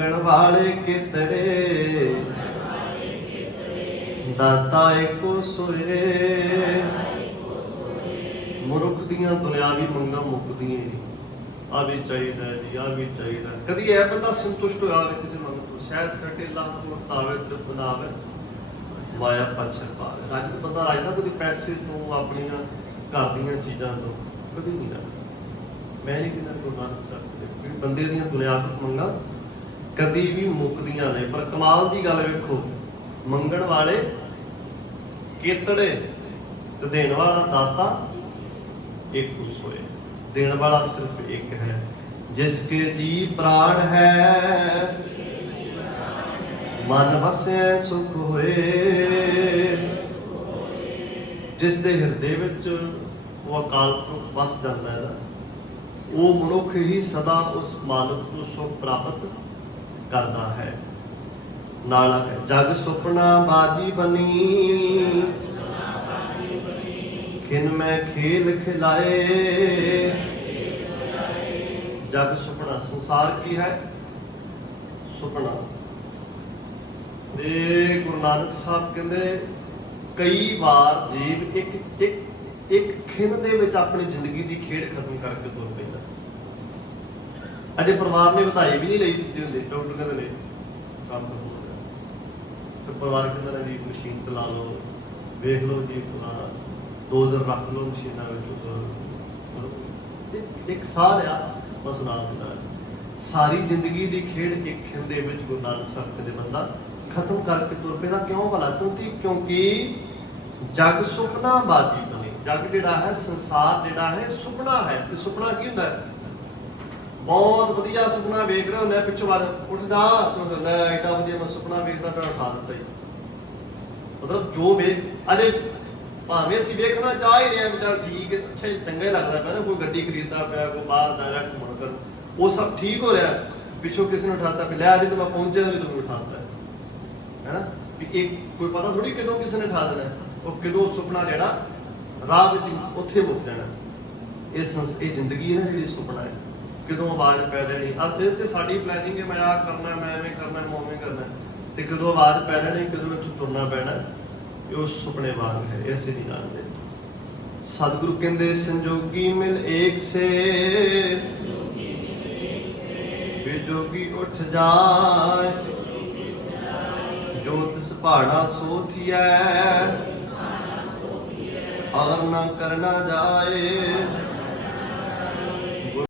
ਮੰਗਣ ਵਾਲੇ ਕਿਤੜੇ ਦਾਤਾ ਏਕੋ ਸੋਏ। ਮਨੁੱਖ ਦੀਆਂ ਦੁਨਿਆਵੀ ਮੰਗਾਂ ਮੁੱਕਦੀਆਂ ਹੀ ਆ ਵੀ ਚਾਹੀਦਾ ਜੀ ਆ ਵੀ ਚਾਹੀਦਾ। ਕਦੀ ਇਹ ਬੰਦਾ ਸੰਤੁਸ਼ਟ ਹੋਇਆ ਹੋਵੇ ਕਿਸੇ ਮੰਗ ਤੋਂ ਸਹਿਜ ਕਰਕੇ ਲਾ ਤੋਂ ਤਾਵੇ ਤ੍ਰਿਪਤ ਨਾ ਮਾਇਆ ਪਛਰ ਪਾਵੇ। ਰਾਜ ਬੰਦਾ ਰਾਜਦਾ ਕਦੀ ਪੈਸੇ ਤੋਂ ਆਪਣੀਆਂ ਘਰ ਦੀਆਂ ਚੀਜ਼ਾਂ ਤੋਂ ਕਦੀ ਨਹੀਂ ਰਾਜਦਾ ਮੈਂ ਨਹੀਂ ਕਿਹਾ ਗੁਰੂ ਨਾਨਕ ਸਾਹਿਬ ਦੇ ਬੰਦੇ ਦੀਆਂ ਦੁਨਿਆਵੀ ਮੰਗਾਂ ਕਦੀ ਵੀ ਮੁੱਕਦੀਆਂ ਨੇ। ਪਰ ਕਮਾਲ ਦੀ ਗੱਲ ਵੇਖੋ, ਮੰਗਣ ਵਾਲੇ ਕੇਤੜੇ ਤੇ ਦੇਣ ਵਾਲਾ ਦਾਤਾ ਇੱਕ ਹੀ ਦੇਣ ਵਾਲਾ ਸਿਰਫ ਇੱਕ ਹੈ। ਜਿਸ ਕੇ ਜੀ ਪ੍ਰਾਣ ਹੈ, ਮਨ ਵਸੈ ਸੁਖ ਹੋਏ। ਜਿਸ ਦੇ ਹਿਰਦੇ ਵਿੱਚ ਉਹ ਅਕਾਲ ਪੁਰਖ ਵਸ ਜਾਂਦਾ ਹੈ ਨਾ, ਉਹ ਮਨੁੱਖ ਹੀ ਸਦਾ ਉਸ ਮਾਲਕ ਨੂੰ ਸੁਖ ਪ੍ਰਾਪਤ ਕਰਦਾ ਹੈ। ਨਾਲ ਜਗ ਸੁਪਨਾ ਬਾਜੀ ਬਣੀ ਖਿਨ ਮੈਂ ਖੇਲ ਖਿਲਾਏ। ਜਗ ਸੁਪਨਾ, ਸੰਸਾਰ ਕੀ ਹੈ? ਸੁਪਨਾ। ਦੇ ਗੁਰੂ ਨਾਨਕ ਸਾਹਿਬ ਕਹਿੰਦੇ, ਕਈ ਵਾਰ ਜੀਵ ਇੱਕ ਇੱਕ ਖਿਨ ਦੇ ਵਿੱਚ ਆਪਣੀ ਜ਼ਿੰਦਗੀ ਦੀ ਖੇਡ ਖਤਮ ਕਰਕੇ ਤੁਰ ਪੈਂਦਾ। ਅਜੇ ਪਰਿਵਾਰ ਨੇ ਵਧਾਈ ਵੀ ਨਹੀਂ ਲਈ ਦਿੱਤੀ ਹੁੰਦੀ ਡਾਕਟਰ ਕਹਿੰਦੇ ਨੇ, ਕੰਮ ਖਤਮ ਹੋ ਗਿਆ। ਫਿਰ ਪਰਿਵਾਰ ਕਹਿੰਦਾ ਨੇ ਵੀ ਮਸ਼ੀਨ ਚਲਾ ਲਓ, ਵੇਖ ਲਓ ਜੀ ਦੋ ਦਿਨ ਰੱਖ ਲਓ ਮਸ਼ੀਨਾਂ ਵਿੱਚ ਤਾਂ ਇੱਕ- ਇੱਕ ਸਾਹ ਆ ਸਾਰੀ ਜ਼ਿੰਦਗੀ ਦੀ ਖੇਡ ਇੱਕ ਖਿੰਦ ਵਿੱਚ ਗੁਰੂ ਨਾਨਕ ਸਾਹਿਬ ਦੇ ਬੰਦਾ ਖਤਮ ਕਰਕੇ ਤੁਰ ਪੈਦਾ। ਕਿਉਂ ਭਲਾ? ਕਿਉਂਕਿ ਕਿਉਂਕਿ ਜਗ ਸੁਪਨਾ ਬਾਜੀ ਬਣੇ। ਜਗ ਜਿਹੜਾ ਹੈ, ਸੰਸਾਰ ਜਿਹੜਾ ਹੈ, ਸੁਪਨਾ ਹੈ। ਤੇ ਸੁਪਨਾ ਕੀ ਹੁੰਦਾ? ਹੈ ਬਹੁਤ ਵਧੀਆ ਸੁਪਨਾ ਵੇਖ ਰਿਹਾ ਹੁੰਦਾ ਪਿੱਛੋਂ ਬਾਅਦ। ਉੱਠ ਜਾ ਲੈ ਐਡਾ ਵਧੀਆ ਮੈਂ ਸੁਪਨਾ ਵੇਖਦਾ ਪਿਆ ਉਠਾ ਦਿੱਤਾ ਹੀ ਮਤਲਬ ਜੋ ਵੇ ਅਜੇ ਭਾਵੇਂ ਅਸੀਂ ਵੇਖਣਾ ਚਾਹ ਹੀ ਰਹੇ ਹਾਂ ਚੱਲ ਠੀਕ ਹੈ, ਅੱਛਾ ਚੰਗਾ ਲੱਗਦਾ ਪਿਆ ਨਾ, ਕੋਈ ਗੱਡੀ ਖਰੀਦਦਾ ਪਿਆ, ਕੋਈ ਬਾਹਰ ਡਾਇਰੈਕਟ ਘੁੰਮਣ ਕਰ ਉਹ ਸਭ ਠੀਕ ਹੋ ਰਿਹਾ। ਪਿੱਛੋਂ ਕਿਸੇ ਨੇ ਉਠਾਤਾ, ਵੀ ਲੈ ਅਜੇ ਤਾਂ ਮੈਂ ਪਹੁੰਚਿਆ ਵੀ ਤੂੰ ਉਠਾਤਾ। ਹੈ ਹੈਨਾ ਵੀ ਇੱਕ ਕੋਈ ਪਤਾ ਥੋੜੀ ਕਿਦੋਂ ਕਿਸੇ ਨੇ ਉਠਾ ਦੇਣਾ। ਉਹ ਕਿਦੋਂ ਸੁਪਨਾ ਜਿਹੜਾ ਰਾਹ ਵਿੱਚ ਉੱਥੇ ਮੁੱਕ ਜਾਣਾ। ਇਹ ਸੰਸ, ਇਹ ਜ਼ਿੰਦਗੀ ਹੈ ਨਾ ਜਿਹੜੀ ਸੁਪਨਾ ਹੈ। ਕਦੋਂ ਆਵਾਜ਼ ਪੈ ਜਾਣੀ ਅੱਜ ਤੇ ਸਾਡੀ ਪਲੈਨਿੰਗ ਹੈ, ਮੈਂ ਆ ਕਰਨਾ, ਮੈਂ ਐਵੇਂ ਕਰਨਾ, ਮੈਂ ਉਵੇਂ ਕਰਨਾ। ਤੇ ਕਦੋਂ ਆਵਾਜ਼ ਪੈ ਜਾਣੀ ਕਦੋਂ ਇੱਥੋਂ ਤੁਰਨਾ ਪੈਣਾ, ਇਹ ਉਸ ਸੁਪਨੇ ਵਾਂਗ ਹੈ ਐਸੇ ਦੀ ਨਾਲ ਸਤਿਗੁਰੂ ਕਹਿੰਦੇ, ਸੰਜੋਗੀ ਮਿਲ ਏਕ ਸੇ। ਵਿਜੋਗੀ ਉੱਠ ਜਾਏ। ਜੋ ਤਿਸ ਪਹਾੜਾ ਸੋਥੀਐ ਅਵਰ ਨਾ ਕਰਨਾ ਜਾਏ।